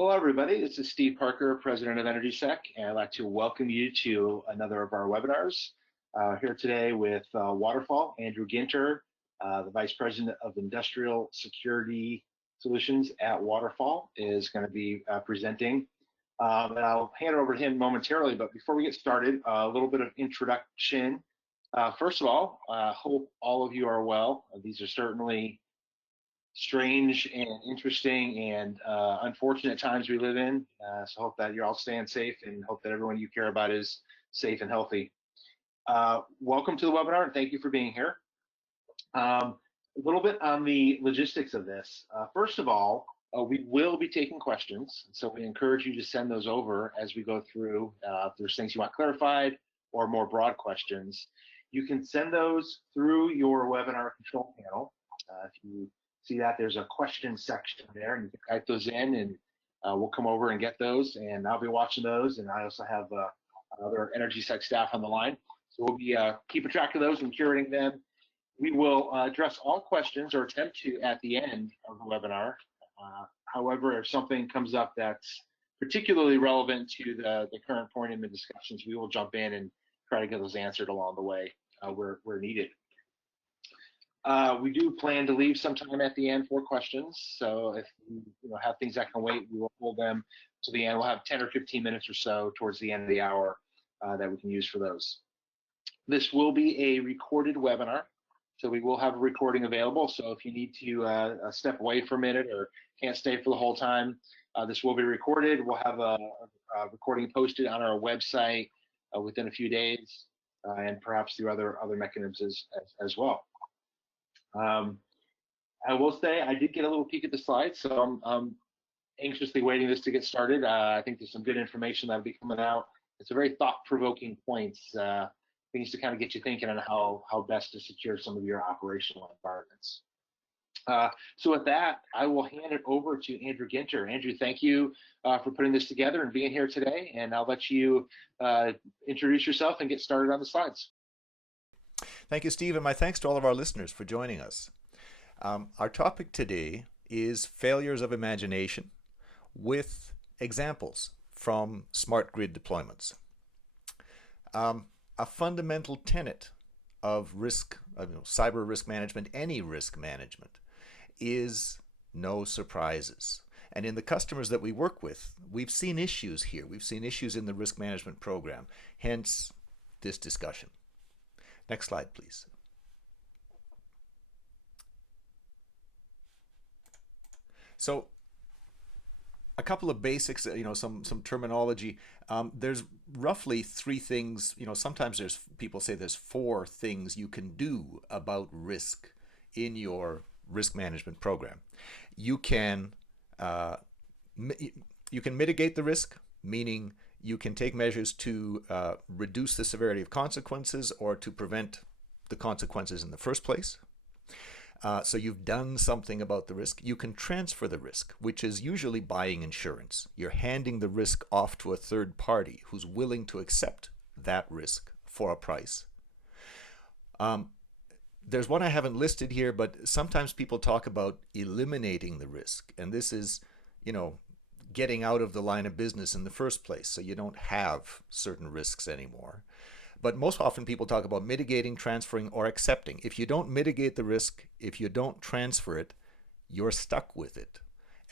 Hello, everybody. This is Steve Parker, President of EnergySec, and I'd like to welcome you to another of our webinars. Here today with Waterfall, Andrew Ginter, the Vice President of Industrial Security Solutions at Waterfall, is going to be presenting. And I'll hand it over to him momentarily, but before we get started, a little bit of introduction. First of all, hope all of you are well. These are certainly strange and interesting and unfortunate times we live in. So hope that you're all staying safe and hope that everyone you care about is safe and healthy. Welcome to the webinar and thank you for being here. A little bit on the logistics of this. First of all, we will be taking questions. So we encourage you to send those over as we go through. If there's things you want clarified or more broad questions, you can send those through your webinar control panel. If you see that, there's a question section there, and you can type those in, and we'll come over and get those, and I'll be watching those, and I also have other EnergySec staff on the line. So we'll be keeping track of those and curating them. We will address all questions, or attempt to, at the end of the webinar. However, if something comes up that's particularly relevant to the current point in the discussions, we will jump in and try to get those answered along the way where needed. We do plan to leave some time at the end for questions. So if you have things that can wait, we will hold them to the end. We'll have 10 or 15 minutes or so towards the end of the hour that we can use for those. This will be a recorded webinar, so we will have a recording available. So if you need to step away for a minute or can't stay for the whole time, this will be recorded. We'll have a recording posted on our website within a few days, and perhaps through other mechanisms as well. I will say I did get a little peek at the slides, so I'm anxiously waiting this to get started. I think there's some good information that'll be coming out. It's a very thought-provoking points, things to kind of get you thinking on how best to secure some of your operational environments. So with that, I will hand it over to Andrew Ginter. Andrew, thank you for putting this together and being here today, and I'll let you introduce yourself and get started on the slides. Thank you, Steve, and my thanks to all of our listeners for joining us. Our topic today is failures of imagination with examples from smart grid deployments. A fundamental tenet of cyber risk management, any risk management, is no surprises. And in the customers that we work with, we've seen issues here. We've seen issues in the risk management program, hence this discussion. Next slide, please. So a couple of basics, some terminology. There's roughly three things, sometimes there's people say there's four things you can do about risk in your risk management program. You can mitigate the risk, meaning you can take measures to reduce the severity of consequences or to prevent the consequences in the first place. So you've done something about the risk. You can transfer the risk, which is usually buying insurance. You're handing the risk off to a third party who's willing to accept that risk for a price. There's one I haven't listed here, but sometimes people talk about eliminating the risk. And this is, getting out of the line of business in the first place, so you don't have certain risks anymore. But most often people talk about mitigating, transferring, or accepting. If you don't mitigate the risk, if you don't transfer it, you're stuck with it.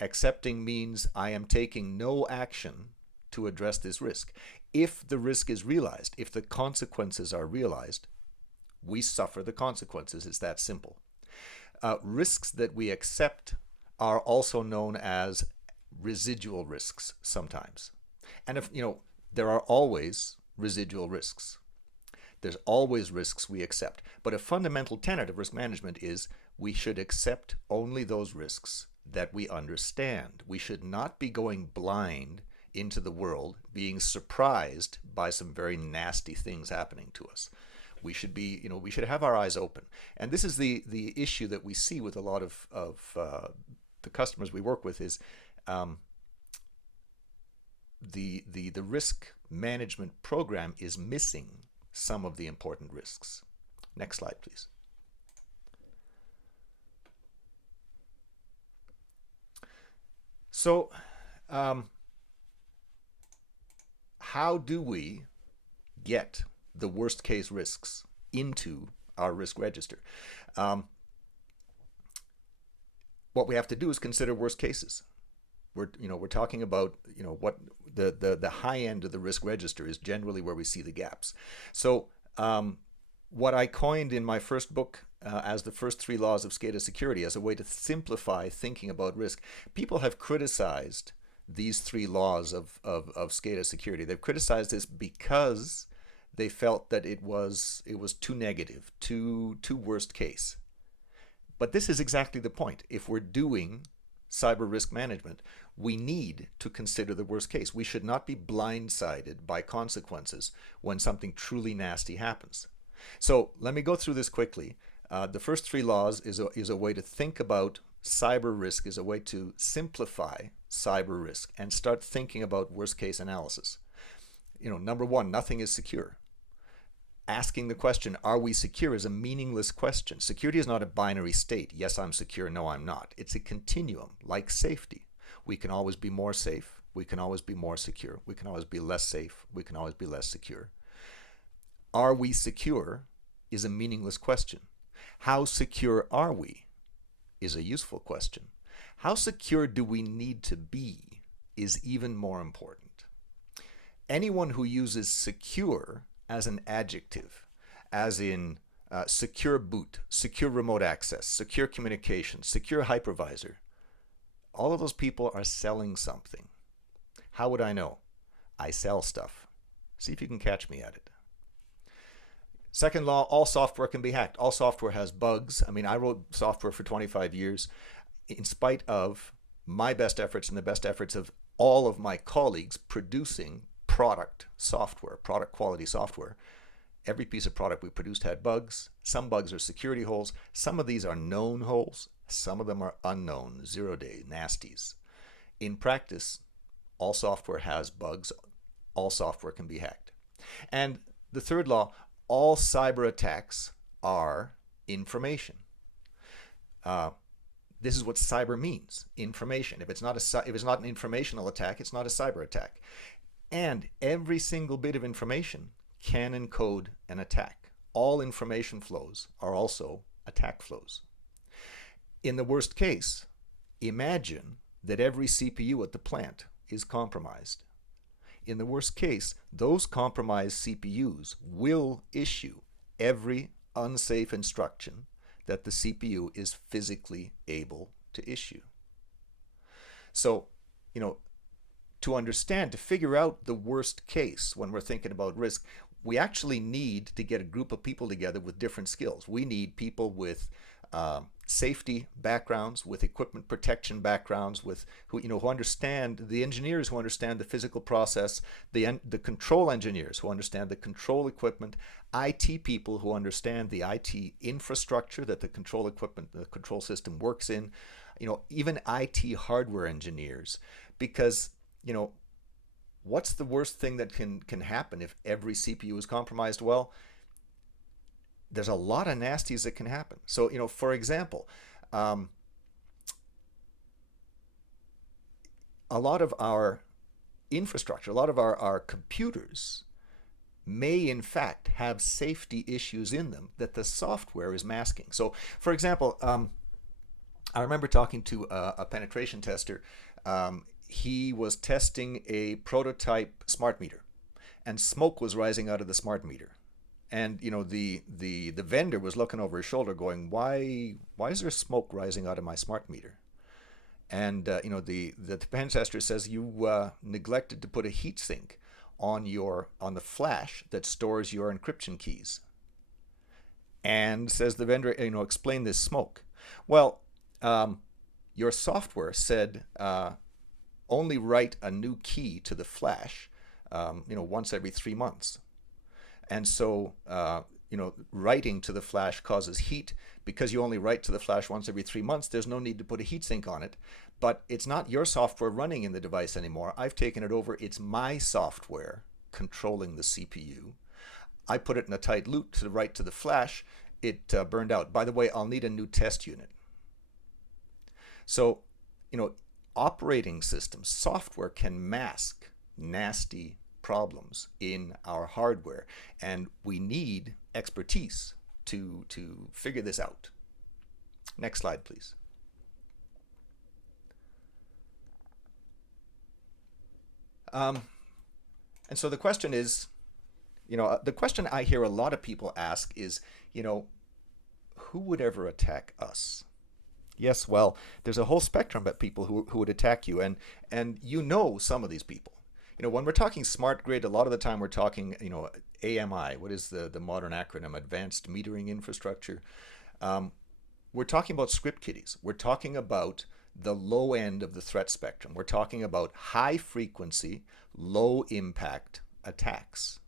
Accepting means I am taking no action to address this risk. If the risk is realized, if the consequences are realized, we suffer the consequences. It's that simple. Risks that we accept are also known as residual risks sometimes. And if there are always residual risks. There's always risks we accept. But a fundamental tenet of risk management is we should accept only those risks that we understand. We should not be going blind into the world, being surprised by some very nasty things happening to us. We should be, we should have our eyes open. And this is the issue that we see with a lot of the customers we work with is the risk management program is missing some of the important risks. Next slide, please. So Um, how do we get the worst case risks into our risk register? Um, what we have to do is consider worst cases. We're talking about what the high end of the risk register is generally where we see the gaps. So what I coined in my first book as the first 3 laws of SCADA security as a way to simplify thinking about risk. People have criticized these 3 laws of SCADA security. They've criticized this because they felt that it was too negative, too worst case. But this is exactly the point. If we're doing cyber risk management, we need to consider the worst case. We should not be blindsided by consequences when something truly nasty happens. So let me go through this quickly. The first 3 laws is a way to think about cyber risk, is a way to simplify cyber risk and start thinking about worst case analysis. Number 1, nothing is secure. Asking the question, are we secure, is a meaningless question. Security is not a binary state. Yes, I'm secure. No, I'm not. It's a continuum, like safety. We can always be more safe. We can always be more secure. We can always be less safe. We can always be less secure. Are we secure is a meaningless question. How secure are we is a useful question. How secure do we need to be is even more important. Anyone who uses secure as an adjective, as in secure boot, secure remote access, secure communication, secure hypervisor, all of those people are selling something. How would I know? I sell stuff. See if you can catch me at it. Second law, all software can be hacked. All software has bugs. I mean, I wrote software for 25 years. In spite of my best efforts and the best efforts of all of my colleagues producing product software, product quality software, every piece of product we produced had bugs. Some bugs are security holes. Some of these are known holes. Some of them are unknown, zero-day nasties. In practice, all software has bugs. All software can be hacked. And the third law, all cyber attacks are information. This is what cyber means, information. If it's not an informational attack, it's not a cyber attack. And every single bit of information can encode an attack. All information flows are also attack flows. In the worst case, imagine that every CPU at the plant is compromised. In the worst case, those compromised CPUs will issue every unsafe instruction that the CPU is physically able to issue. So, to understand, to figure out the worst case when we're thinking about risk, we actually need to get a group of people together with different skills. We need people with safety backgrounds, with equipment protection backgrounds, with who understand, the engineers who understand the physical process, the control engineers who understand the control equipment, IT people who understand the IT infrastructure that the control equipment, the control system works in, even IT hardware engineers, because what's the worst thing that can happen if every CPU is compromised? Well, there's a lot of nasties that can happen. So, for example, a lot of our infrastructure, a lot of our computers may in fact have safety issues in them that the software is masking. So, for example, I remember talking to a penetration tester. He was testing a prototype smart meter, and smoke was rising out of the smart meter. And the vendor was looking over his shoulder, going, "Why is there smoke rising out of my smart meter?" And the pen tester says, "You neglected to put a heatsink on the flash that stores your encryption keys." And says the vendor, "Explain this smoke." Well, your software said only write a new key to the flash, once every 3 months. And so, writing to the flash causes heat. Because you only write to the flash once every 3 months, there's no need to put a heatsink on it. But it's not your software running in the device anymore. I've taken it over. It's my software controlling the CPU. I put it in a tight loop to write to the flash. It burned out. By the way, I'll need a new test unit. So, operating systems, software can mask nasty problems in our hardware, and we need expertise to figure this out. Next slide, please. And so the question is, the question I hear a lot of people ask is, who would ever attack us? Yes, well, there's a whole spectrum of people who would attack you, and some of these people. When we're talking smart grid, a lot of the time we're talking, AMI. What is the modern acronym? Advanced Metering Infrastructure. We're talking about script kiddies. We're talking about the low end of the threat spectrum. We're talking about high frequency, low impact attacks.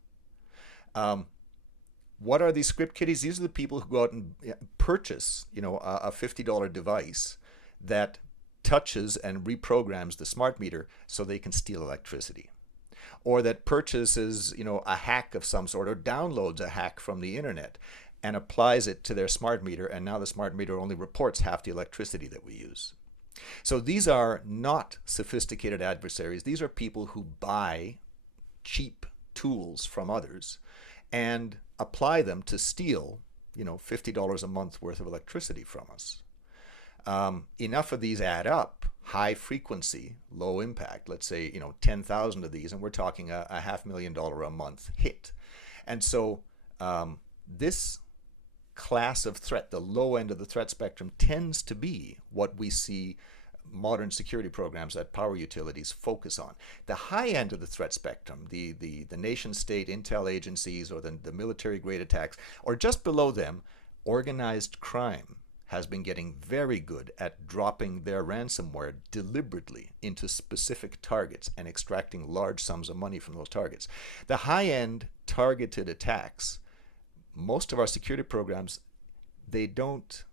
What are these script kiddies? These are the people who go out and purchase, a $50 device that touches and reprograms the smart meter so they can steal electricity. Or that purchases, a hack of some sort, or downloads a hack from the internet and applies it to their smart meter, and now the smart meter only reports half the electricity that we use. So these are not sophisticated adversaries. These are people who buy cheap tools from others and apply them to steal, $50 a month worth of electricity from us. Enough of these add up, high frequency, low impact, let's say, 10,000 of these, and we're talking a $500,000 a month hit. And so this class of threat, the low end of the threat spectrum, tends to be what we see modern security programs at power utilities focus on. The high end of the threat spectrum, the nation state intel agencies or the military grade attacks, or just below them, organized crime has been getting very good at dropping their ransomware deliberately into specific targets and extracting large sums of money from those targets. The high end targeted attacks, most of our security programs, they don't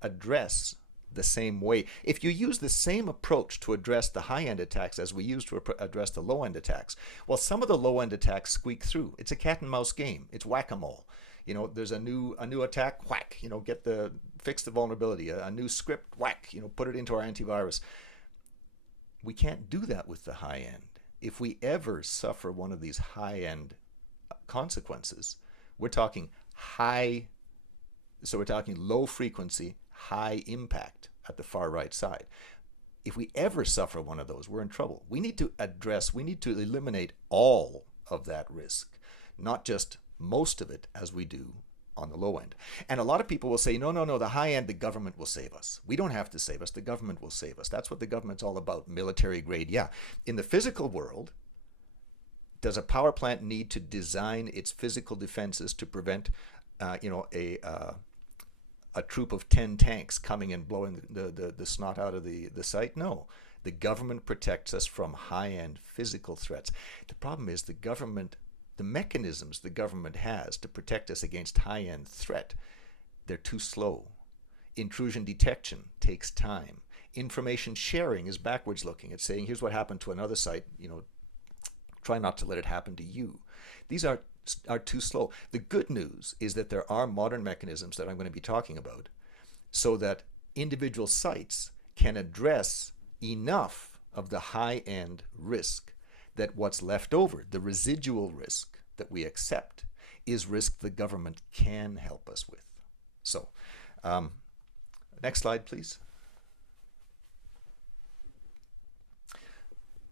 address the same way. If you use the same approach to address the high-end attacks as we use to address the low-end attacks, well, some of the low-end attacks squeak through. It's a cat and mouse game. It's whack-a-mole. There's a new attack, whack. Fix the vulnerability. A new script, whack. Put it into our antivirus. We can't do that with the high-end. If we ever suffer one of these high-end consequences, we're talking so we're talking low frequency, high impact at the far right side. If we ever suffer one of those, we're in trouble. We need to eliminate all of that risk, not just most of it as we do on the low end. And a lot of people will say, no, the high end, the government will save us. We don't have to save us, the government will save us. That's what the government's all about, military grade. Yeah. In the physical world, does a power plant need to design its physical defenses to prevent a troop of 10 tanks coming and blowing the snot out of the site? No. The government protects us from high-end physical threats. The problem is the mechanisms the government has to protect us against high-end threat, they're too slow. Intrusion detection takes time. Information sharing is backwards looking. It's saying, here's what happened to another site, try not to let it happen to you. These are too slow. The good news is that there are modern mechanisms that I'm going to be talking about so that individual sites can address enough of the high-end risk that what's left over, the residual risk that we accept, is risk the government can help us with. So, next slide, please.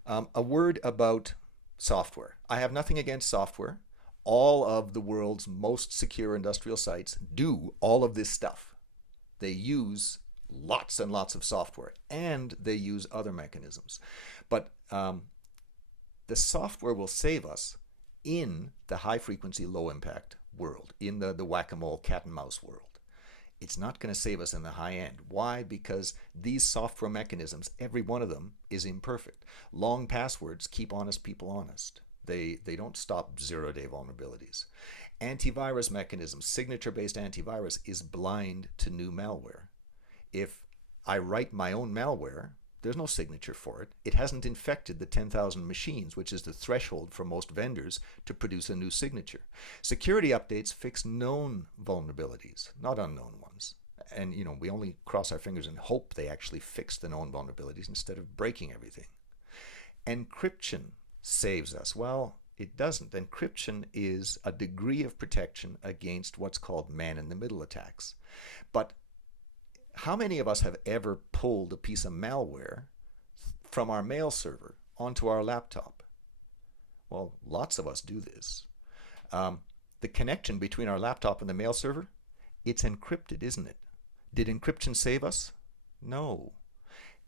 A word about software. I have nothing against software. All of the world's most secure industrial sites do all of this stuff. They use lots and lots of software, and they use other mechanisms. But the software will save us in the high-frequency, low-impact world, in the whack-a-mole cat-and-mouse world. It's not going to save us in the high end. Why? Because these software mechanisms, every one of them, is imperfect. Long passwords keep honest people honest. They don't stop zero-day vulnerabilities. Antivirus mechanisms, signature-based antivirus, is blind to new malware. If I write my own malware, there's no signature for it. It hasn't infected the 10,000 machines, which is the threshold for most vendors to produce a new signature. Security updates fix known vulnerabilities, not unknown ones. And we only cross our fingers and hope they actually fix the known vulnerabilities instead of breaking everything. Encryption saves us. Well, it doesn't. Encryption is a degree of protection against what's called man-in-the-middle attacks. But how many of us have ever pulled a piece of malware from our mail server onto our laptop? Well, lots of us do this. The connection between our laptop and the mail server, it's encrypted, isn't it? Did encryption save us? No.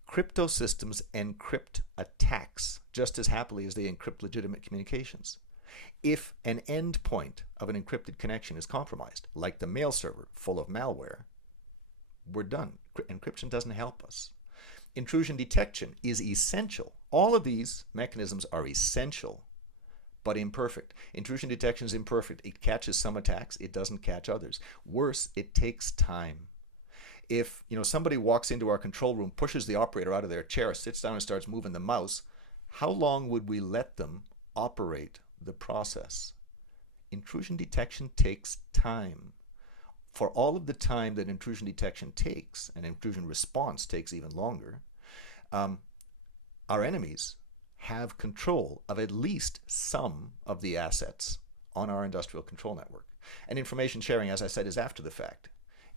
Crypto systems encrypt attacks just as happily as they encrypt legitimate communications. If an endpoint of an encrypted connection is compromised, like the mail server full of malware, we're done. Encryption doesn't help us. Intrusion detection is essential. All of these mechanisms are essential, but imperfect. Intrusion detection is imperfect. It catches some attacks. It doesn't catch others. Worse, it takes time. If somebody walks into our control room, pushes the operator out of their chair, sits down and starts moving the mouse, how long would we let them operate the process? Intrusion detection takes time. For all of the time that intrusion detection takes, and intrusion response takes even longer, our enemies have control of at least some of the assets on our industrial control network. And information sharing, as I said, is after the fact.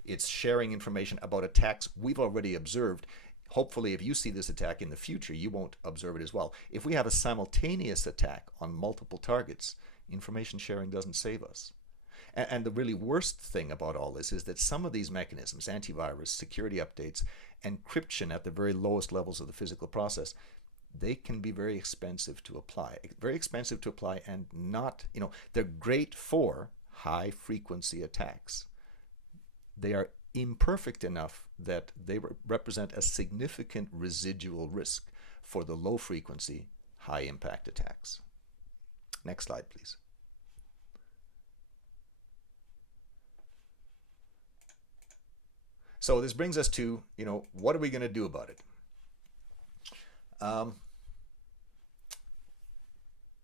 It's sharing information about attacks we've already observed. Hopefully, if you see this attack in the future, you won't observe it as well. If we have a simultaneous attack on multiple targets, information sharing doesn't save us. And the really worst thing about all this is that some of these mechanisms, antivirus, security updates, encryption at the very lowest levels of the physical process, they can be very expensive to apply. Very expensive to apply, and not, they're great for high frequency attacks. They are imperfect enough that they represent a significant residual risk for the low frequency, high impact attacks. Next slide, please. So this brings us to, what are we going to do about it?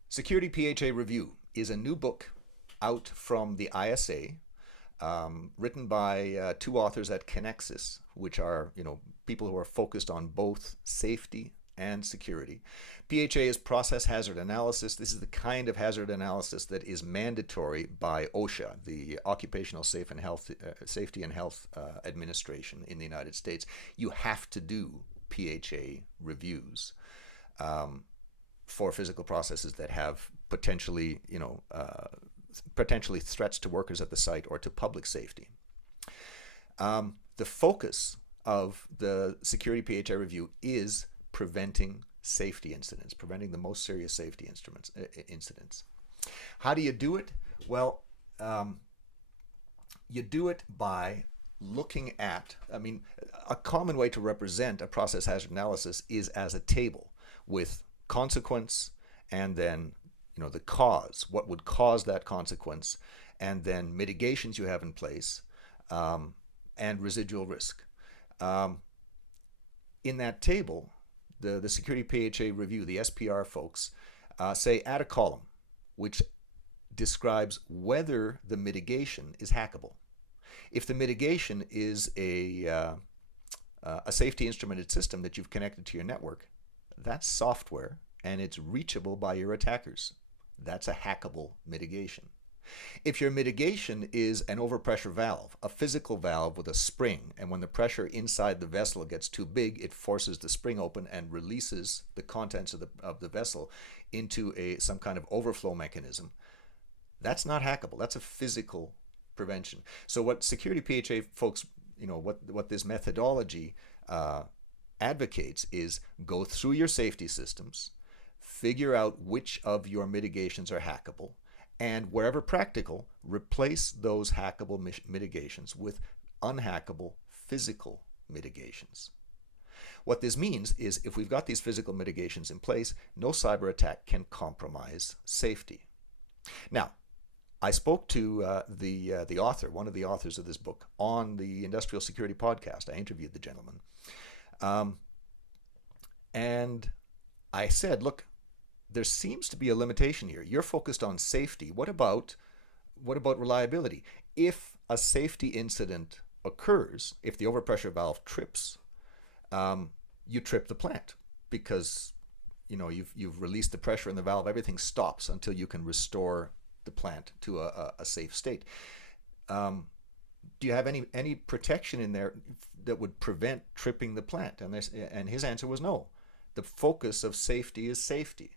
Security PHA Review is a new book out from the ISA, written by two authors at Connexus, which are, people who are focused on both safety and security. PHA is process hazard analysis. This is the kind of hazard analysis that is mandatory by OSHA, the Occupational Safety and Health Administration in the United States. You have to do PHA reviews for physical processes that have potentially threats to workers at the site or to public safety. The focus of the security PHA review is preventing safety incidents, preventing the most serious safety incidents. How do you do it? Well, you do it by looking at, a common way to represent a process hazard analysis is as a table with consequence and then, the cause, what would cause that consequence, and then mitigations you have in place, and residual risk. In that table, the security PHA review, the SPR folks, say add a column which describes whether the mitigation is hackable. If the mitigation is a safety instrumented system that you've connected to your network, that's software and it's reachable by your attackers. That's a hackable mitigation. If your mitigation is an overpressure valve, a physical valve with a spring, and when the pressure inside the vessel gets too big, it forces the spring open and releases the contents of the vessel into some kind of overflow mechanism, that's not hackable. That's a physical prevention. So what security PHA folks, what this methodology advocates is go through your safety systems, figure out which of your mitigations are hackable, and wherever practical, replace those hackable mitigations with unhackable physical mitigations. What this means is if we've got these physical mitigations in place, no cyber attack can compromise safety. Now, I spoke to the author, one of the authors of this book, on the Industrial Security podcast. I interviewed the gentleman. And I said, look, there seems to be a limitation here. You're focused on safety. What about reliability? If a safety incident occurs, if the overpressure valve trips, you trip the plant because you've released the pressure in the valve. Everything stops until you can restore the plant to a safe state. Do you have any protection in there that would prevent tripping the plant? And his answer was no. The focus of safety is safety.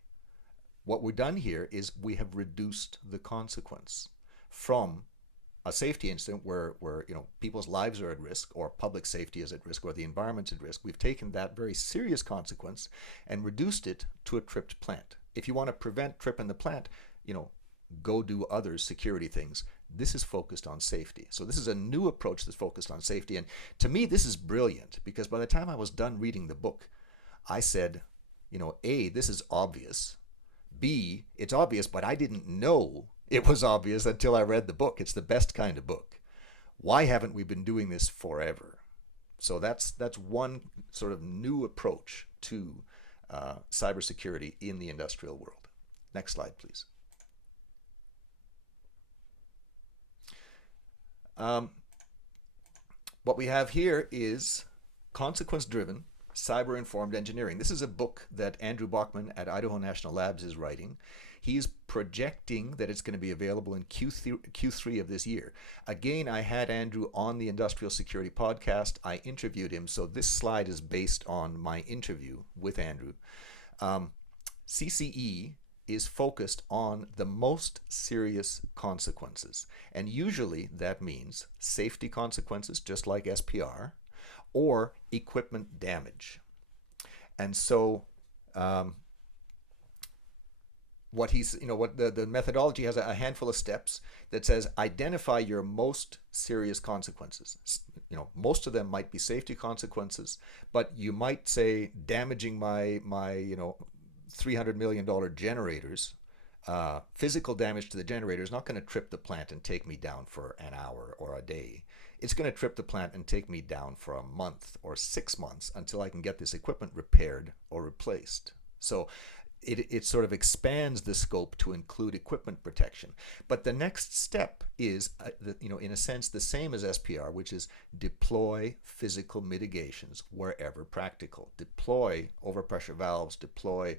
What we've done here is we have reduced the consequence from a safety incident where people's lives are at risk, or public safety is at risk, or the environment's at risk. We've taken that very serious consequence and reduced it to a tripped plant. If you want to prevent tripping the plant, go do other security things. This is focused on safety. So this is a new approach that's focused on safety. And to me, this is brilliant, because by the time I was done reading the book, I said, A, this is obvious. B, it's obvious, but I didn't know it was obvious until I read the book. It's the best kind of book. Why haven't we been doing this forever? So that's one sort of new approach to cybersecurity in the industrial world. Next slide, please. What we have here is consequence-driven cyber-informed engineering. This is a book that Andrew Bachman at Idaho National Labs is writing. He's projecting that it's going to be available in Q3 of this year. Again, I had Andrew on the Industrial Security podcast. I interviewed him, so this slide is based on my interview with Andrew. CCE is focused on the most serious consequences. And usually that means safety consequences, just like SPR, or equipment damage. And so the methodology has a handful of steps that says identify your most serious consequences. Most of them might be safety consequences, but you might say damaging my $300 million generators, physical damage to the generator is not going to trip the plant and take me down for an hour or a day. It's going to trip the plant and take me down for a month or 6 months until I can get this equipment repaired or replaced. So it sort of expands the scope to include equipment protection. But the next step is, in a sense, the same as SPR, which is deploy physical mitigations wherever practical. Deploy overpressure valves, deploy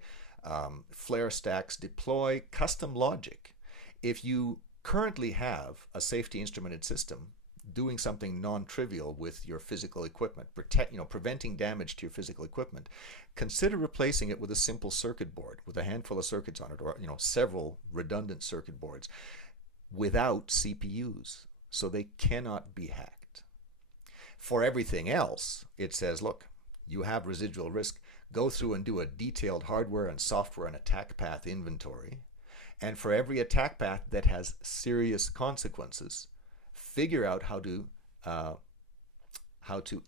flare stacks, deploy custom logic. If you currently have a safety instrumented system doing something non-trivial with your physical equipment, preventing damage to your physical equipment, consider replacing it with a simple circuit board with a handful of circuits on it, or several redundant circuit boards without CPUs, so they cannot be hacked. For everything else, it says, look, you have residual risk, go through and do a detailed hardware and software and attack path inventory, and for every attack path that has serious consequences, figure out how to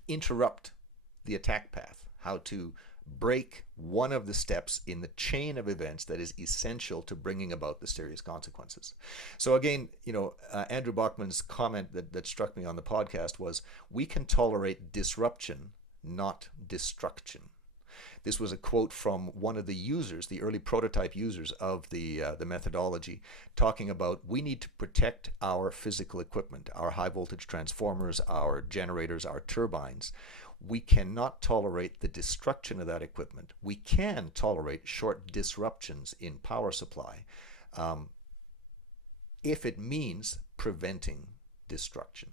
interrupt the attack path, how to break one of the steps in the chain of events that is essential to bringing about the serious consequences. So again, Andrew Bachman's comment that struck me on the podcast was, we can tolerate disruption, not destruction. This was a quote from one of the users, the early prototype users of the methodology, talking about, we need to protect our physical equipment, our high voltage transformers, our generators, our turbines. We cannot tolerate the destruction of that equipment. We can tolerate short disruptions in power supply if it means preventing destruction.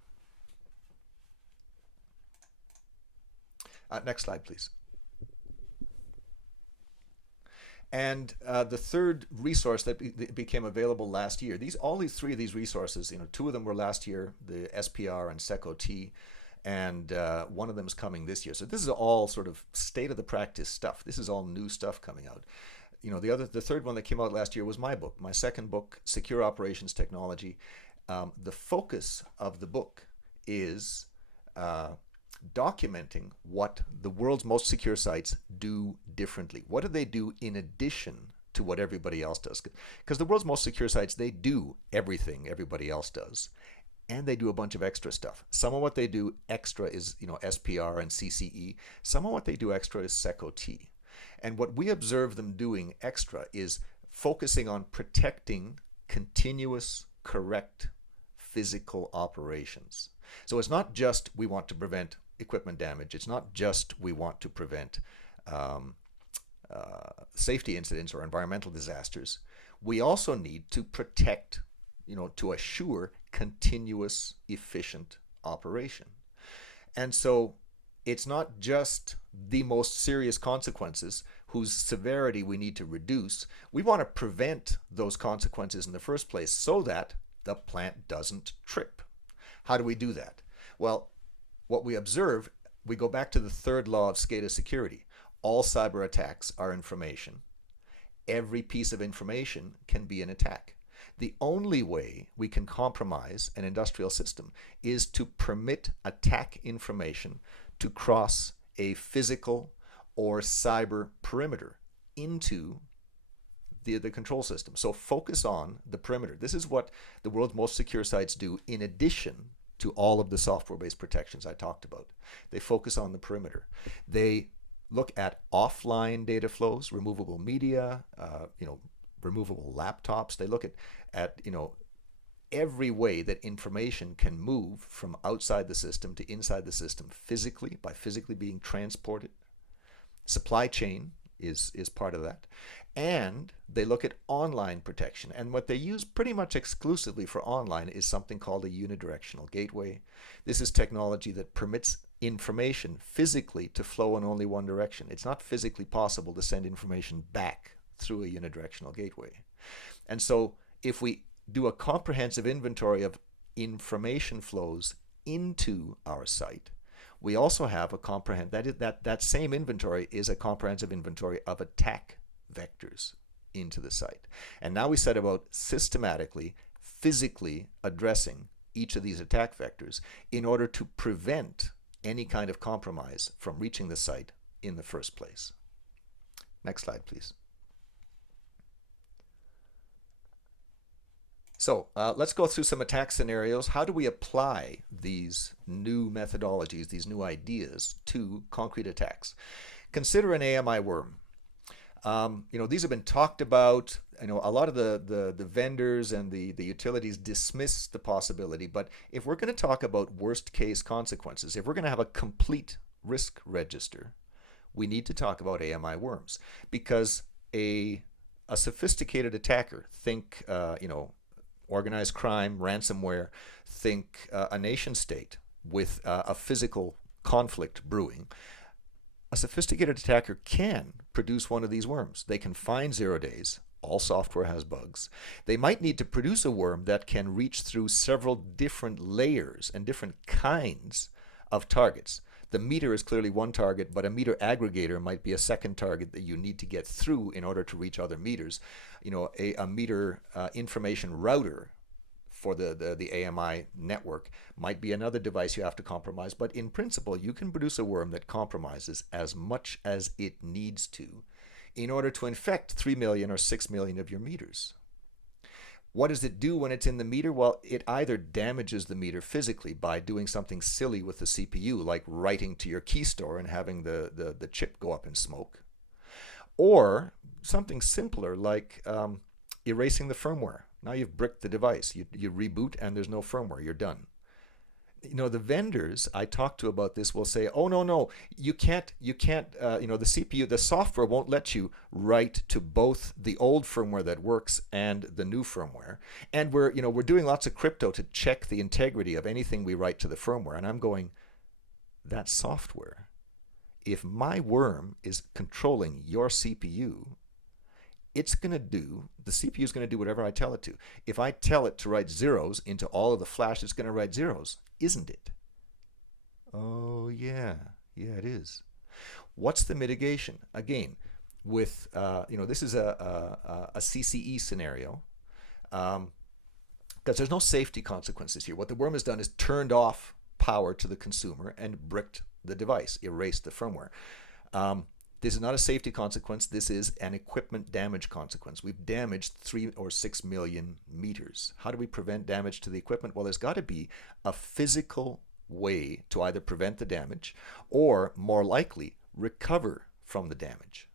Next slide, please. And the third resource that became available last year, all these three of these resources, two of them were last year, the SPR and SecOT, and one of them is coming this year. So this is all sort of state of the practice stuff. This is all new stuff coming out. The third one that came out last year was my book, my second book, Secure Operations Technology. The focus of the book is documenting what the world's most secure sites do differently. What do they do in addition to what everybody else does? Because the world's most secure sites, they do everything everybody else does, and they do a bunch of extra stuff. Some of what they do extra is SPR and CCE. Some of what they do extra is SecOT. And what we observe them doing extra is focusing on protecting continuous, correct physical operations. So it's not just we want to prevent equipment damage. It's not just we want to prevent safety incidents or environmental disasters. We also need to protect, to assure continuous, efficient operation. And so it's not just the most serious consequences whose severity we need to reduce. We want to prevent those consequences in the first place so that the plant doesn't trip. How do we do that? Well, what we observe, we go back to the third law of SCADA security. All cyber attacks are information. Every piece of information can be an attack. The only way we can compromise an industrial system is to permit attack information to cross a physical or cyber perimeter into the control system. So focus on the perimeter. This is what the world's most secure sites do in addition to all of the software-based protections I talked about. They focus on the perimeter. They look at offline data flows, removable media, removable laptops. They look at every way that information can move from outside the system to inside the system physically, by physically being transported. Supply chain is part of that. And they look at online protection. And what they use pretty much exclusively for online is something called a unidirectional gateway. This is technology that permits information physically to flow in only one direction. It's not physically possible to send information back through a unidirectional gateway. And so if we do a comprehensive inventory of information flows into our site, we also have that same inventory is a comprehensive inventory of attack vectors into the site. And now we set about systematically, physically addressing each of these attack vectors in order to prevent any kind of compromise from reaching the site in the first place. Next slide, please. So let's go through some attack scenarios. How do we apply these new methodologies, these new ideas to concrete attacks? Consider an AMI worm. These have been talked about. A lot of the vendors and the utilities dismiss the possibility, but if we're going to talk about worst case consequences, if we're going to have a complete risk register, we need to talk about AMI worms, because a sophisticated attacker, think organized crime, ransomware, think a nation state with a physical conflict brewing. A sophisticated attacker can produce one of these worms. They can find 0 days. All software has bugs. They might need to produce a worm that can reach through several different layers and different kinds of targets. The meter is clearly one target, but a meter aggregator might be a second target that you need to get through in order to reach other meters. A meter information router for the AMI network might be another device you have to compromise, but in principle you can produce a worm that compromises as much as it needs to in order to infect 3 million or 6 million of your meters. What does it do when it's in the meter? Well, it either damages the meter physically by doing something silly with the CPU, like writing to your key store and having the chip go up in smoke, or something simpler like erasing the firmware. Now you've bricked the device. You reboot and there's no firmware. You're done. The vendors I talk to about this will say, oh, no, you can't, the CPU, the software won't let you write to both the old firmware that works and the new firmware. And we're doing lots of crypto to check the integrity of anything we write to the firmware. And I'm going, that's software. If my worm is controlling your CPU, the CPU is going to do whatever I tell it to. If I tell it to write zeros into all of the flash, it's going to write zeros, isn't it? Oh, yeah, it is. What's the mitigation? Again, with, this is a CCE scenario, because there's no safety consequences here. What the worm has done is turned off power to the consumer and bricked the device, erased the firmware. This is not a safety consequence. This is an equipment damage consequence. We've damaged 3 or 6 million meters. How do we prevent damage to the equipment? Well, there's got to be a physical way to either prevent the damage or, more likely, recover from the damage.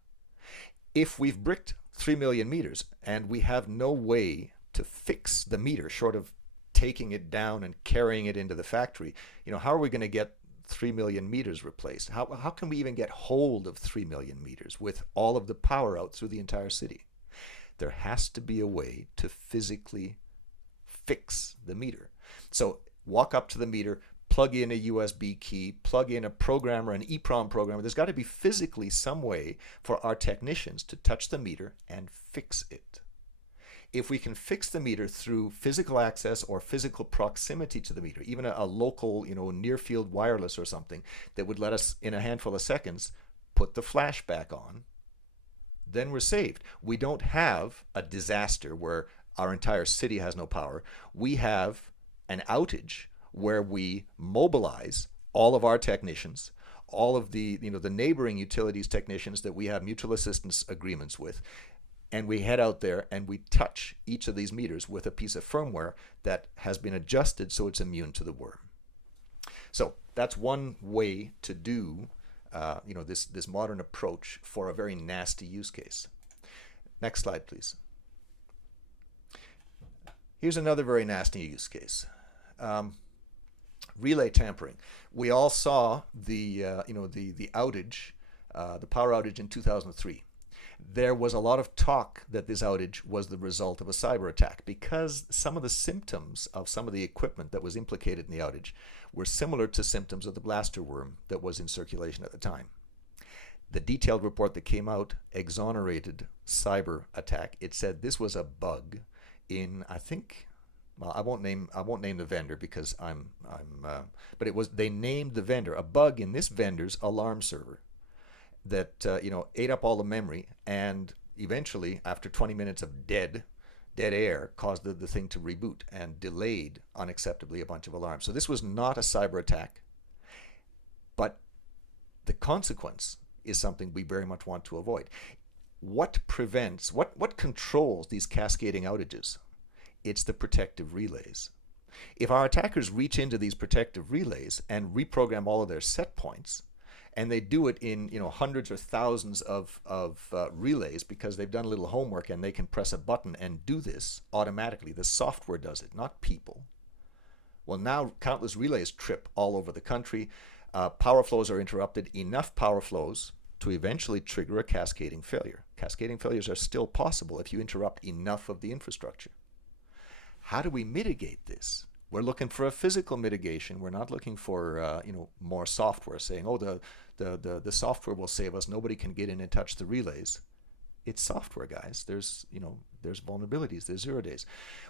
If we've bricked 3 million meters and we have no way to fix the meter short of taking it down and carrying it into the factory. How are we going to get 3 million meters replaced? How can we even get hold of 3 million meters with all of the power out through the entire city? There has to be a way to physically fix the meter. So walk up to the meter, plug in a USB key, plug in a programmer, an EEPROM programmer. There's got to be physically some way for our technicians to touch the meter and fix it. If we can fix the meter through physical access or physical proximity to the meter, even a local, near field wireless or something that would let us, in a handful of seconds, put the flash back on, then we're saved. We don't have a disaster where our entire city has no power. We have an outage where we mobilize all of our technicians, all of the neighboring utilities technicians that we have mutual assistance agreements with, and we head out there and we touch each of these meters with a piece of firmware that has been adjusted so it's immune to the worm. So that's one way to do this modern approach for a very nasty use case. Next slide, please. Here's another very nasty use case. Relay tampering. We all saw the outage, the power outage in 2003. There was a lot of talk that this outage was the result of a cyber attack because some of the symptoms of some of the equipment that was implicated in the outage were similar to symptoms of the blaster worm that was in circulation at the time. The detailed report that came out exonerated cyber attack. It said this was a bug in, I think, well, I won't name the vendor because but it was, they named the vendor, a bug in this vendor's alarm server that ate up all the memory, and eventually, after 20 minutes of dead air, caused the thing to reboot and delayed unacceptably a bunch of alarms. So this was not a cyber attack, but the consequence is something we very much want to avoid. What prevents, what controls these cascading outages? It's the protective relays. If our attackers reach into these protective relays and reprogram all of their set points, and they do it in hundreds or thousands of relays because they've done a little homework and they can press a button and do this automatically. The software does it, not people. Well, now countless relays trip all over the country. Power flows are interrupted, enough power flows to eventually trigger a cascading failure. Cascading failures are still possible if you interrupt enough of the infrastructure. How do we mitigate this? We're looking for a physical mitigation. We're not looking for more software saying, oh, the software will save us. Nobody can get in and touch the relays. It's software, guys. There's vulnerabilities. There's 0 days.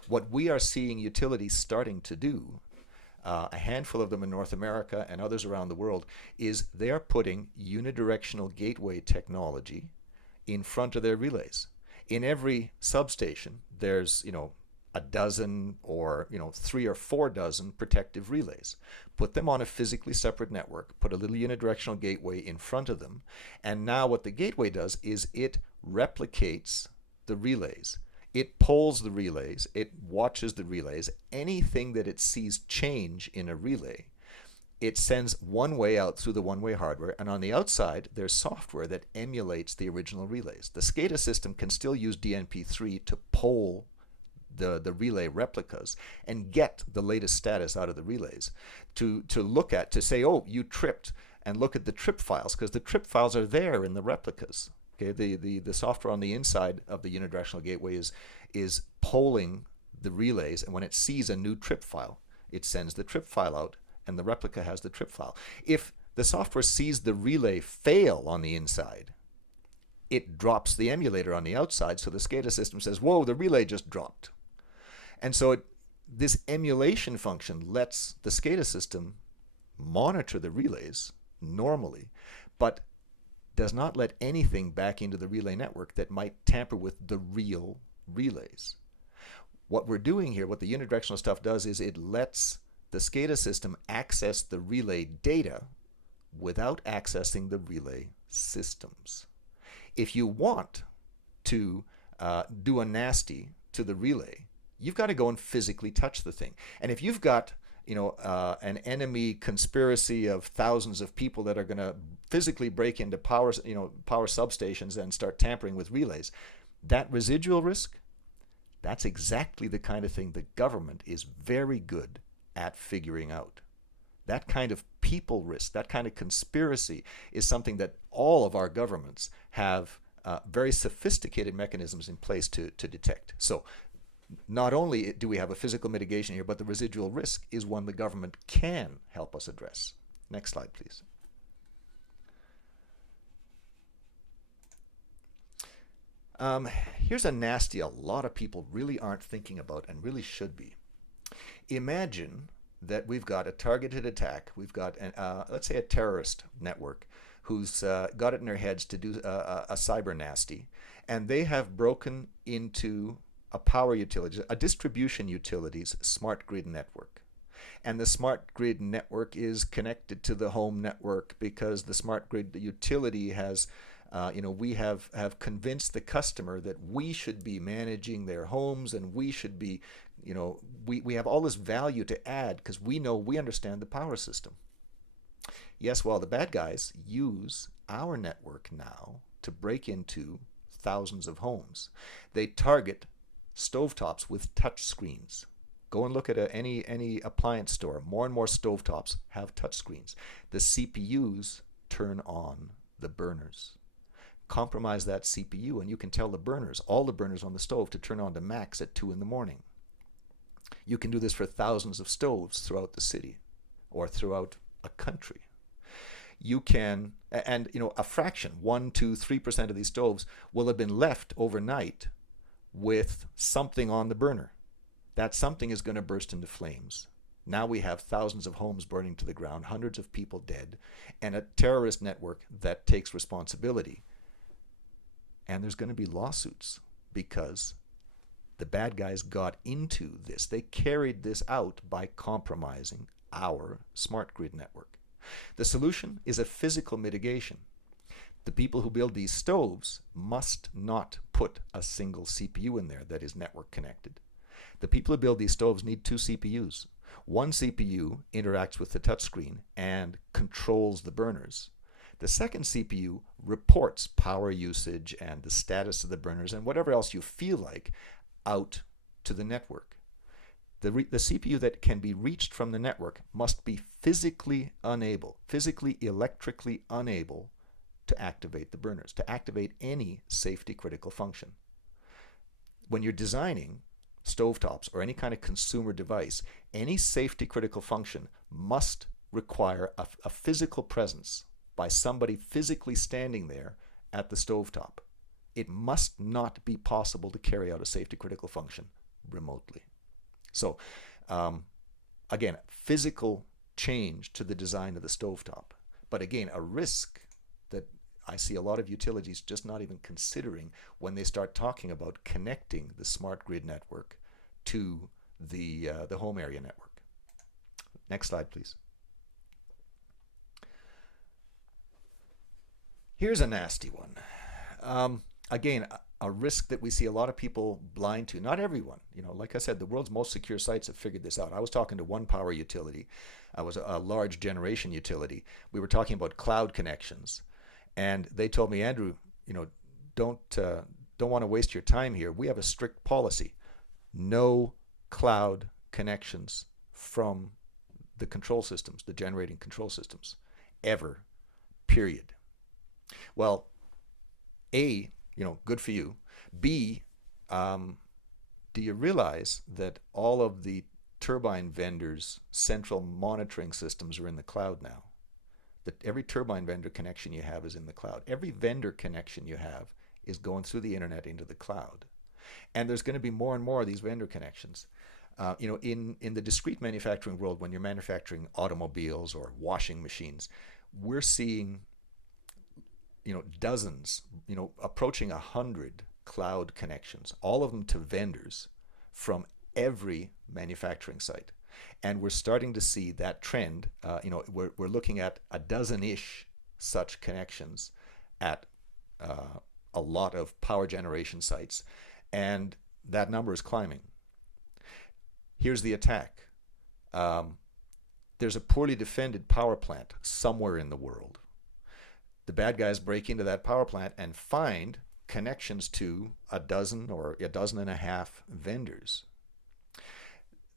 What we are seeing utilities starting to do, a handful of them in North America and others around the world, is they are putting unidirectional gateway technology in front of their relays. In every substation, there's a dozen or 3 or 4 dozen protective relays. Put them on a physically separate network, put a little unidirectional gateway in front of them, and now what the gateway does is it replicates the relays. It polls the relays, it watches the relays. Anything that it sees change in a relay, it sends one way out through the one-way hardware, and on the outside there's software that emulates the original relays. The SCADA system can still use DNP3 to poll the relay replicas and get the latest status out of the relays to look at, to say, oh, you tripped, and look at the trip files, because the trip files are there in the replicas. Okay, the software on the inside of the unidirectional gateway is polling the relays, and when it sees a new trip file, it sends the trip file out, and the replica has the trip file. If the software sees the relay fail on the inside, it drops the emulator on the outside, so the SCADA system says, whoa, the relay just dropped. And so this emulation function lets the SCADA system monitor the relays normally, but does not let anything back into the relay network that might tamper with the real relays. What we're doing here, what the unidirectional stuff does, is it lets the SCADA system access the relay data without accessing the relay systems. If you want to do a nasty to the relay, you've got to go and physically touch the thing. And if you've got an enemy conspiracy of thousands of people that are going to physically break into power substations and start tampering with relays, that residual risk That's exactly the kind of thing the government is very good at figuring out. That kind of people risk, that kind of conspiracy is something that all of our governments have very sophisticated mechanisms in place to detect. So not only do we have a physical mitigation here, but the residual risk is one the government can help us address. Next slide, please. Here's a nasty a lot of people really aren't thinking about and really should be. Imagine that we've got a targeted attack. We've got, let's say, a terrorist network who's got it in their heads to do a cyber nasty, and they have broken into a power utility, a distribution utility's smart grid network. And the smart grid network is connected to the home network because the smart grid utility has we have convinced the customer that we should be managing their homes, and we should be, we have all this value to add because we understand the power system. Yes, well, the bad guys use our network now to break into thousands of homes. They target stovetops with touch screens. Go and look at any appliance store. More and more stovetops have touch screens. The CPUs turn on the burners. Compromise that CPU and you can tell the burners, all the burners on the stove, to turn on to max at 2 in the morning. You can do this for thousands of stoves throughout the city or throughout a country. You can, and a fraction, 1, 2, 3% of these stoves will have been left overnight with something on the burner. That something is going to burst into flames. Now we have thousands of homes burning to the ground, hundreds of people dead, and a terrorist network that takes responsibility. And there's going to be lawsuits because the bad guys got into this. They carried this out by compromising our smart grid network. The solution is a physical mitigation. The people who build these stoves must not put a single CPU in there that is network connected. The people who build these stoves need 2 CPUs. One CPU interacts with the touchscreen and controls the burners. The second CPU reports power usage and the status of the burners and whatever else you feel like out to the network. The CPU that can be reached from the network must be physically electrically unable to activate the burners, to activate any safety critical function. When you're designing stovetops or any kind of consumer device, any safety critical function must require a physical presence by somebody physically standing there at the stovetop. It must not be possible to carry out a safety critical function remotely. So again, physical change to the design of the stovetop. But again, a risk that I see a lot of utilities just not even considering when they start talking about connecting the smart grid network to the home area network. Next slide, please. Here's a nasty one. Again, a risk that we see a lot of people blind to. Not everyone. Like I said, the world's most secure sites have figured this out. I was talking to one power utility. I was a large generation utility. We were talking about cloud connections. And they told me, Andrew, don't want to waste your time here. We have a strict policy. No cloud connections from the control systems, the generating control systems, ever, period. Well, A, good for you. B, do you realize that all of the turbine vendors' central monitoring systems are in the cloud now? That every turbine vendor connection you have is in the cloud. Every vendor connection you have is going through the internet into the cloud. And there's going to be more and more of these vendor connections. In the discrete manufacturing world, when you're manufacturing automobiles or washing machines, we're seeing dozens, approaching 100 cloud connections, all of them to vendors from every manufacturing site. And we're starting to see that trend. We're looking at a dozen-ish such connections at a lot of power generation sites, and that number is climbing. Here's the attack. There's a poorly defended power plant somewhere in the world. The bad guys break into that power plant and find connections to a dozen or a dozen and a half vendors.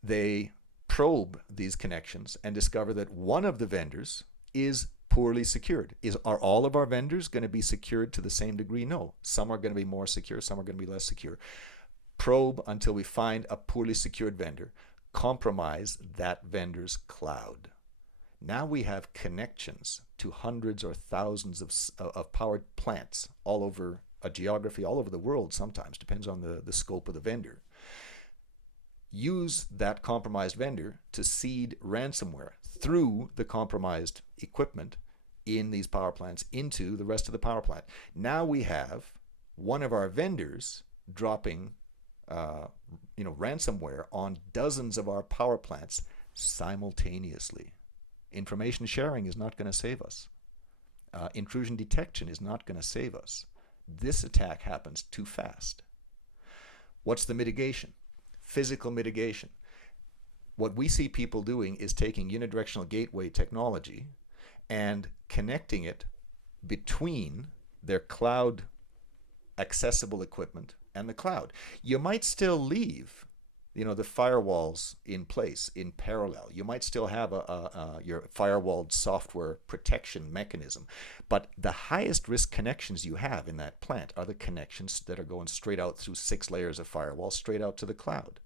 They probe these connections and discover that one of the vendors is poorly secured. Are all of our vendors going to be secured to the same degree? No. Some are going to be more secure, some are going to be less secure. Probe until we find a poorly secured vendor. Compromise that vendor's cloud. Now we have connections to hundreds or thousands of powered plants all over a geography, all over the world sometimes, depends on the scope of the vendor. Use that compromised vendor to seed ransomware through the compromised equipment in these power plants into the rest of the power plant. Now we have one of our vendors dropping ransomware on dozens of our power plants simultaneously. Information sharing is not going to save us. Intrusion detection is not going to save us. This attack happens too fast. What's the mitigation? Physical mitigation. What we see people doing is taking unidirectional gateway technology and connecting it between their cloud accessible equipment and the cloud. You might still leave the firewalls in place in parallel. You might still have your firewalled software protection mechanism, but the highest risk connections you have in that plant are the connections that are going straight out through 6 layers of firewall, straight out to the cloud.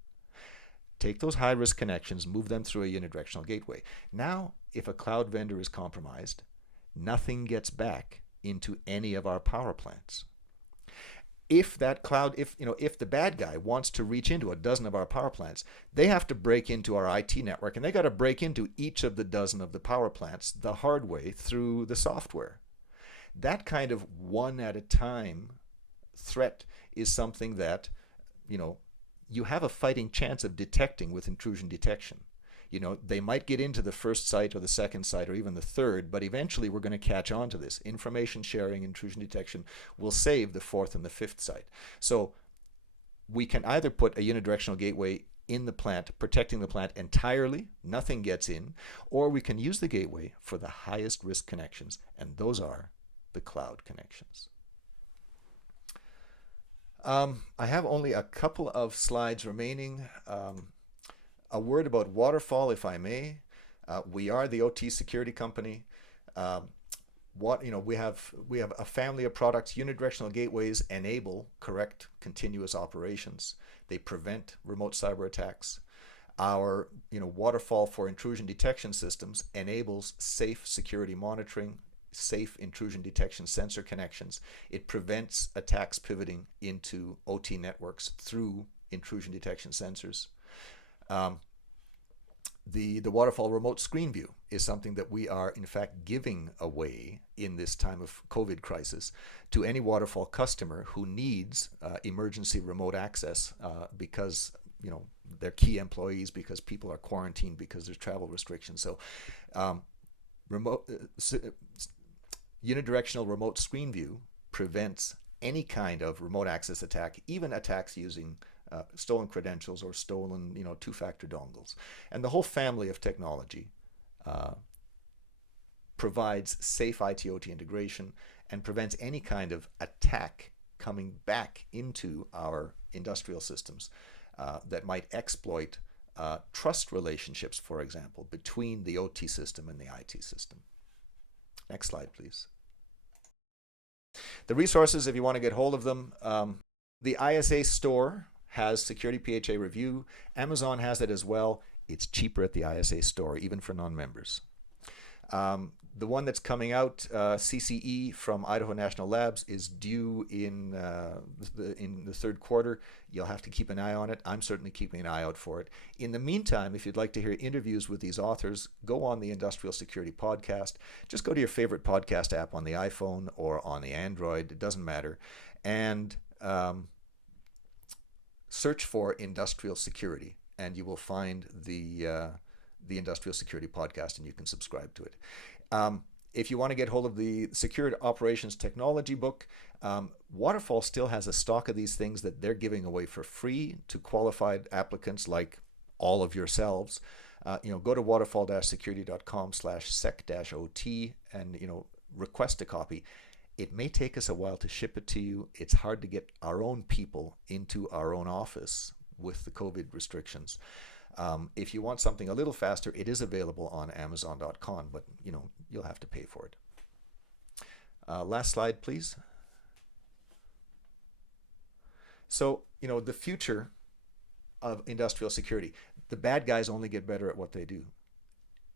Take those high risk connections, move them through a unidirectional gateway. Now, if a cloud vendor is compromised, nothing gets back into any of our power plants. If that cloud, if the bad guy wants to reach into a dozen of our power plants, they have to break into our IT network, and they got to break into each of the dozen of the power plants the hard way through the software. That kind of one at a time threat is something that, you have a fighting chance of detecting with intrusion detection. They might get into the first site or the second site or even the third, but eventually we're going to catch on to this. Information sharing, intrusion detection will save the fourth and the fifth site. So we can either put a unidirectional gateway in the plant, protecting the plant entirely, nothing gets in, or we can use the gateway for the highest risk connections, and those are the cloud connections. I have only a couple of slides remaining. A word about Waterfall, if I may. We are the OT security company. We have a family of products. Unidirectional gateways enable correct continuous operations. They prevent remote cyber attacks. Our Waterfall for intrusion detection systems enables safe security monitoring, safe intrusion detection sensor connections. It prevents attacks pivoting into OT networks through intrusion detection sensors. The Waterfall remote screen view is something that we are in fact giving away in this time of COVID crisis to any Waterfall customer who needs emergency remote access because they're key employees, because people are quarantined, because there's travel restrictions. So unidirectional remote screen view prevents any kind of remote access attack, even attacks using stolen credentials or stolen, two-factor dongles. And the whole family of technology provides safe IT/OT integration and prevents any kind of attack coming back into our industrial systems that might exploit trust relationships, for example, between the OT system and the IT system. Next slide, please. The resources, if you want to get hold of them, the ISA store has Security PHA review. Amazon has it as well. It's cheaper at the ISA store, even for non-members. The one that's coming out, CCE from Idaho National Labs, is due in the third quarter. You'll have to keep an eye on it. I'm certainly keeping an eye out for it. In the meantime, if you'd like to hear interviews with these authors, go on the Industrial Security Podcast. Just go to your favorite podcast app on the iPhone or on the Android. It doesn't matter. And search for Industrial Security, and you will find the Industrial Security Podcast, and you can subscribe to it. If you want to get hold of the Secured Operations Technology book, Waterfall still has a stock of these things that they're giving away for free to qualified applicants like all of yourselves. Go to waterfall-security.com/sec-ot and request a copy. It may take us a while to ship it to you. It's hard to get our own people into our own office with the COVID restrictions. If you want something a little faster, it is available on Amazon.com, but you'll have to pay for it. Last slide, please. So, the future of industrial security. The bad guys only get better at what they do.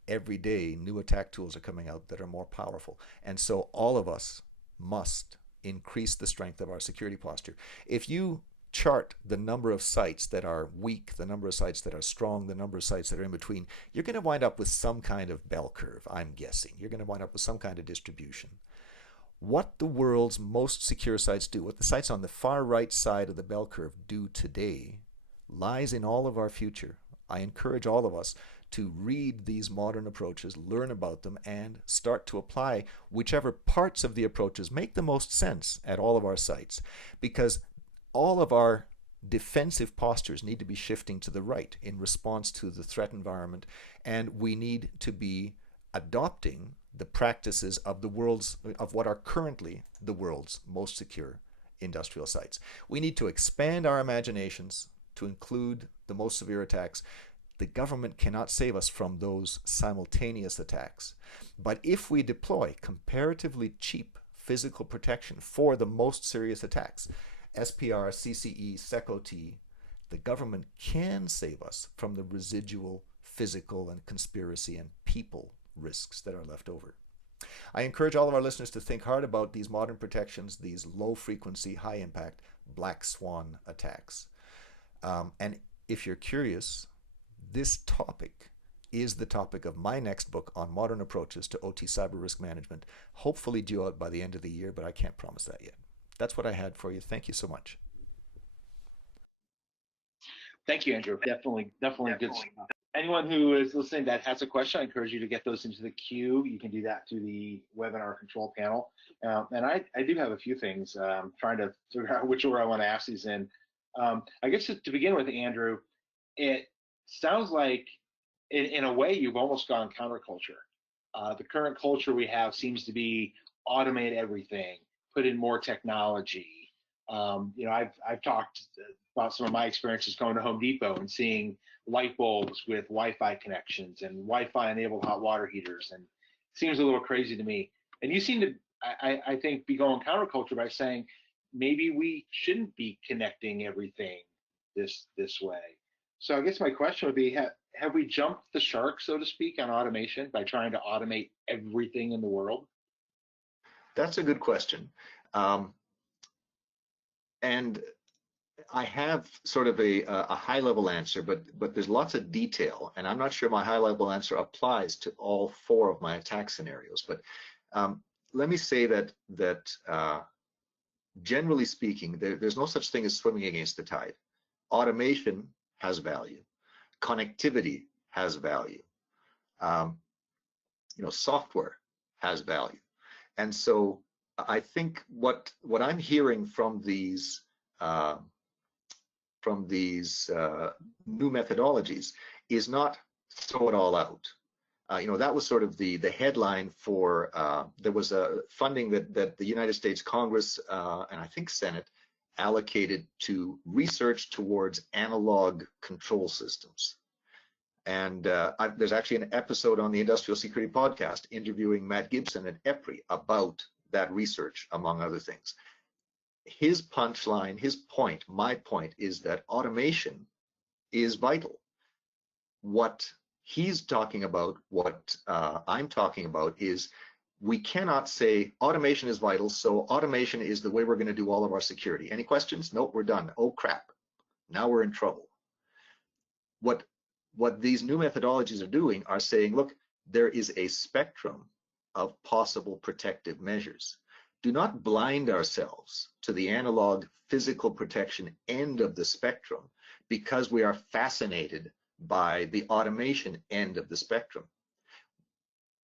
Every day, new attack tools are coming out that are more powerful. And so all of us must increase the strength of our security posture. If you chart the number of sites that are weak, the number of sites that are strong, the number of sites that are in between, you're going to wind up with some kind of bell curve, I'm guessing. You're going to wind up with some kind of distribution. What the world's most secure sites do, what the sites on the far right side of the bell curve do today, lies in all of our future. I encourage all of us to read these modern approaches, learn about them, and start to apply whichever parts of the approaches make the most sense at all of our sites. Because all of our defensive postures need to be shifting to the right in response to the threat environment, and we need to be adopting the practices of what are currently the world's most secure industrial sites. We need to expand our imaginations to include the most severe attacks. The government cannot save us from those simultaneous attacks. But if we deploy comparatively cheap physical protection for the most serious attacks, SPR, CCE, SecOT, the government can save us from the residual physical and conspiracy and people risks that are left over. I encourage all of our listeners to think hard about these modern protections, these low-frequency, high-impact black swan attacks. And if you're curious, this topic is the topic of my next book on modern approaches to OT cyber risk management, hopefully due out by the end of the year, but I can't promise that yet. That's what I had for you. Thank you so much. Thank you, Andrew. Definitely good stuff. Anyone who is listening that has a question, I encourage you to get those into the queue. You can do that through the webinar control panel. And I do have a few things. Trying to figure out which order I want to ask these in. I guess to begin with, Andrew, it sounds like in a way you've almost gone counterculture. The current culture we have seems to be automate everything, put in more technology. I've talked about some of my experiences going to Home Depot and seeing light bulbs with Wi-Fi connections and Wi-Fi enabled hot water heaters, and it seems a little crazy to me. And you seem to, I think, be going counterculture by saying maybe we shouldn't be connecting everything this way. So I guess my question would be, have we jumped the shark, so to speak, on automation by trying to automate everything in the world? That's a good question. And I have sort of a high-level answer, but there's lots of detail, and I'm not sure my high-level answer applies to all four of my attack scenarios. But let me say that generally speaking, there's no such thing as swimming against the tide. Automation has value. Connectivity has value. Software has value. And so I think what I'm hearing from these new methodologies is not throw it all out. That was sort of the headline for, there was a funding that the United States Congress and I think Senate allocated to research towards analog control systems. And there's actually an episode on the Industrial Security Podcast interviewing Matt Gibson at EPRI about that research, among other things. His punchline, his point, my point is that automation is vital. What he's talking about, what I'm talking about is we cannot say automation is vital, so automation is the way we're going to do all of our security. Any questions? Nope, we're done. Oh crap, now we're in trouble. What these new methodologies are doing are saying, look, there is a spectrum of possible protective measures. Do not blind ourselves to the analog physical protection end of the spectrum because we are fascinated by the automation end of the spectrum.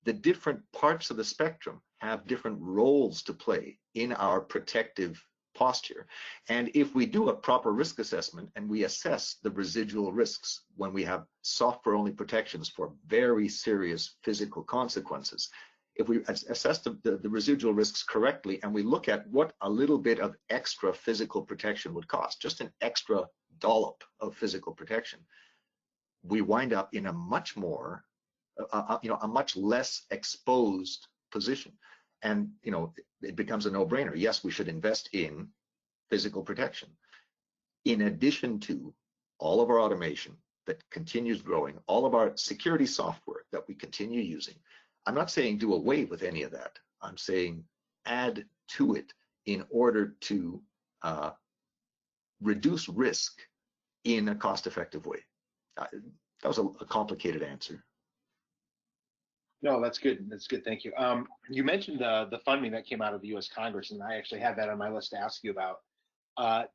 The different parts of the spectrum have different roles to play in our protective posture. And if we do a proper risk assessment and we assess the residual risks when we have software-only protections for very serious physical consequences, if we assess the residual risks correctly, and we look at what a little bit of extra physical protection would cost, just an extra dollop of physical protection, we wind up in a much more, a much less exposed position. And, it becomes a no-brainer. Yes, we should invest in physical protection, in addition to all of our automation that continues growing, all of our security software that we continue using. I'm not saying do away with any of that. I'm saying add to it in order to reduce risk in a cost-effective way. That was a complicated answer. No, that's good. That's good. Thank you. You mentioned the funding that came out of the U.S. Congress, and I actually had that on my list to ask you about.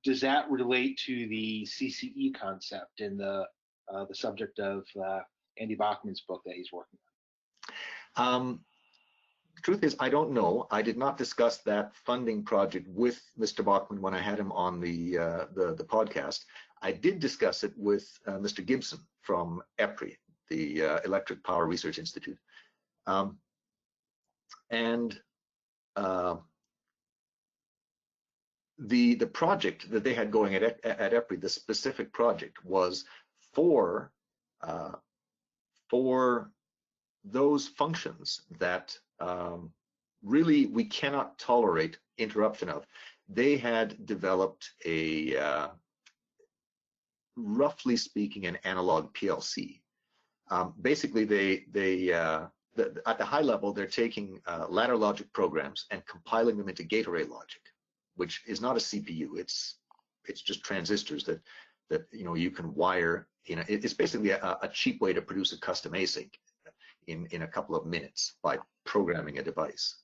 Does that relate to the CCE concept in the subject of Andy Bachman's book that he's working on? The truth is, I don't know. I did not discuss that funding project with Mr. Bachman when I had him on the podcast. I did discuss it with Mr. Gibson from EPRI, the Electric Power Research Institute. The project that they had going at EPRI, the specific project, was for those functions that really we cannot tolerate interruption of. They had developed a, roughly speaking, an analog PLC. Basically, at the high level, they're taking ladder logic programs and compiling them into gate array logic, which is not a CPU. It's just transistors that you can wire. It's basically a cheap way to produce a custom ASIC in a couple of minutes by programming a device.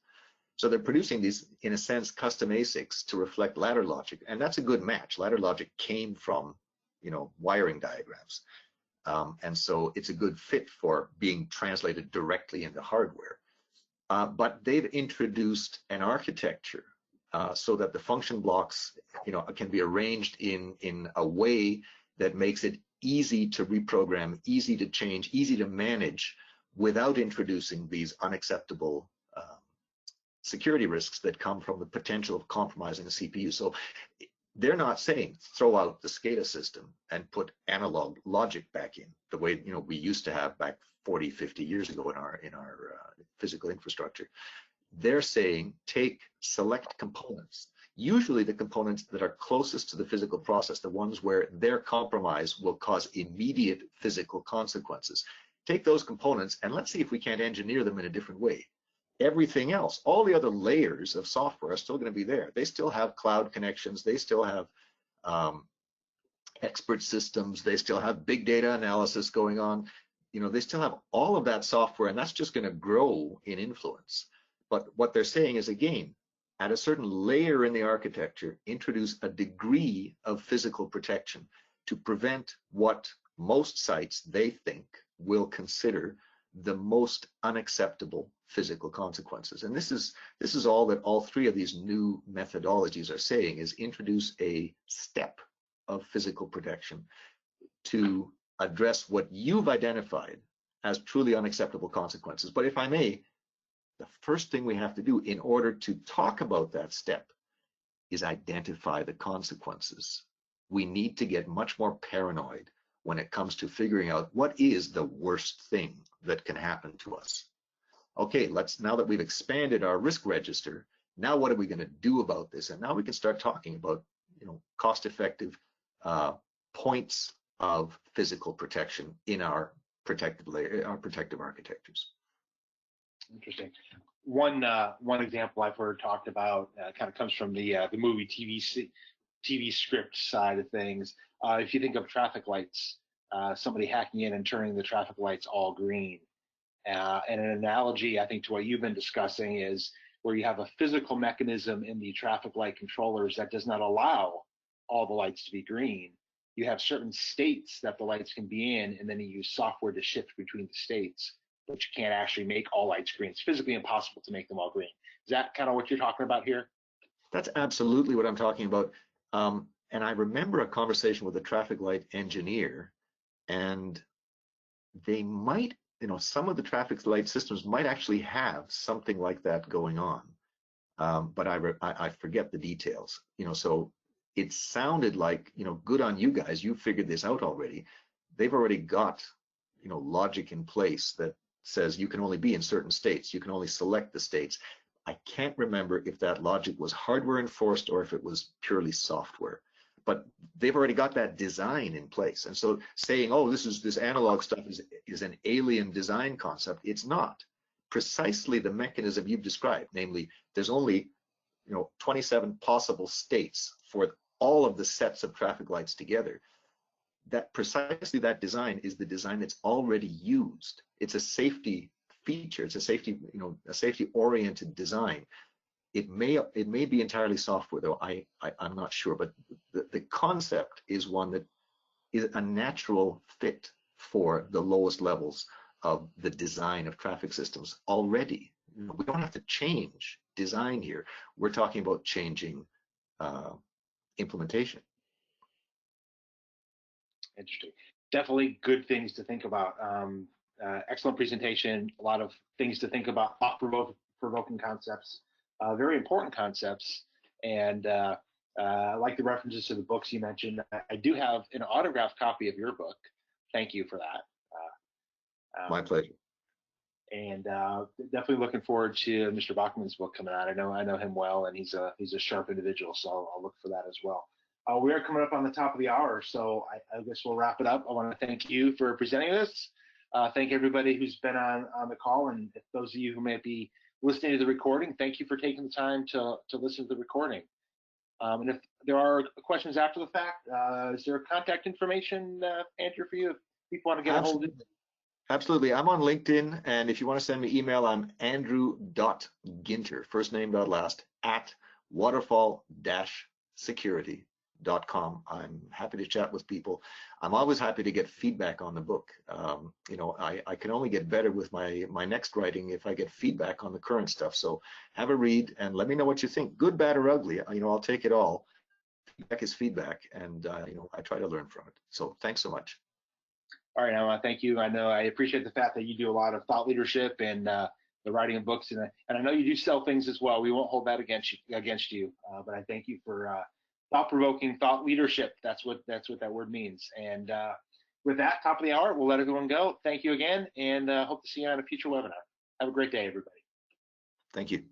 So they're producing these, in a sense, custom ASICs to reflect ladder logic, and that's a good match. Ladder logic came from wiring diagrams. And so it's a good fit for being translated directly into hardware. But they've introduced an architecture so that the function blocks, can be arranged in a way that makes it easy to reprogram, easy to change, easy to manage, without introducing these unacceptable security risks that come from the potential of compromising a CPU. So they're not saying throw out the SCADA system and put analog logic back in the way we used to have back 40, 50 years ago in our physical infrastructure. They're saying take select components, usually the components that are closest to the physical process, the ones where their compromise will cause immediate physical consequences. Take those components and let's see if we can't engineer them in a different way. Everything else, all the other layers of software are still going to be there. They still have cloud connections. They still have expert systems. They still have big data analysis going on. They still have all of that software, and that's just going to grow in influence. But what they're saying is, again, at a certain layer in the architecture, introduce a degree of physical protection to prevent what most sites, they think, will consider the most unacceptable physical consequences. And this is all that all three of these new methodologies are saying, is introduce a step of physical protection to address what you've identified as truly unacceptable consequences. But if I may, the first thing we have to do in order to talk about that step is identify the consequences. We need to get much more paranoid when it comes to figuring out what is the worst thing that can happen to us. Okay, now that we've expanded our risk register, now what are we going to do about this? And now we can start talking about, cost-effective points of physical protection in our protective layer, our protective architectures. Interesting. One example I've heard talked about kind of comes from the movie TV script side of things. If you think of traffic lights, somebody hacking in and turning the traffic lights all green. And an analogy, I think, to what you've been discussing is where you have a physical mechanism in the traffic light controllers that does not allow all the lights to be green. You have certain states that the lights can be in, and then you use software to shift between the states, but you can't actually make all lights green. It's physically impossible to make them all green. Is that kind of what you're talking about here? That's absolutely what I'm talking about. And I remember a conversation with a traffic light engineer, and they might some of the traffic light systems might actually have something like that going on, but I forget the details. So it sounded like, good on you guys, you figured this out already. They've already got, logic in place that says you can only be in certain states, you can only select the states. I can't remember if that logic was hardware enforced or if it was purely software, but they've already got that design in place. And so saying, oh, this analog stuff is an alien design concept, it's not. Precisely the mechanism you've described, namely, there's only 27 possible states for all of the sets of traffic lights together. That precisely that design is the design that's already used. It's a safety feature. It's a safety, a safety-oriented design. It may be entirely software, though. I'm not sure, but the concept is one that is a natural fit for the lowest levels of the design of traffic systems already. We don't have to change design here. We're talking about changing implementation. Interesting. Definitely good things to think about. Excellent presentation. A lot of things to think about. Thought-provoking concepts. Very important concepts. And I like the references to the books you mentioned. I do have an autographed copy of your book. Thank you for that. My pleasure. And definitely looking forward to Mr. Bachman's book coming out. I know him well, and he's a sharp individual, so I'll look for that as well. We are coming up on the top of the hour, so I guess we'll wrap it up. I want to thank you for presenting this. Thank everybody who's been on the call, and if those of you who may be listening to the recording, thank you for taking the time to listen to the recording. And if there are questions after the fact, is there contact information, Andrew, for you if people want to get a hold of you? Absolutely. I'm on LinkedIn, and if you want to send me email, I'm andrew.ginter, first name dot last, at waterfall-security.com. I'm happy to chat with people. I'm always happy to get feedback on the book. I can only get better with my next writing if I get feedback on the current stuff. So have a read and let me know what you think, good, bad, or ugly. I'll take it all. Feedback is feedback, and I try to learn from it. So thanks so much. All right, Emma, thank you. I know I appreciate the fact that you do a lot of thought leadership and the writing of books, and I know you do sell things as well. We won't hold that against you, but I thank you for thought-provoking thought leadership. That's what that word means. And with that, top of the hour, we'll let everyone go. Thank you again, and hope to see you on a future webinar. Have a great day, everybody. Thank you.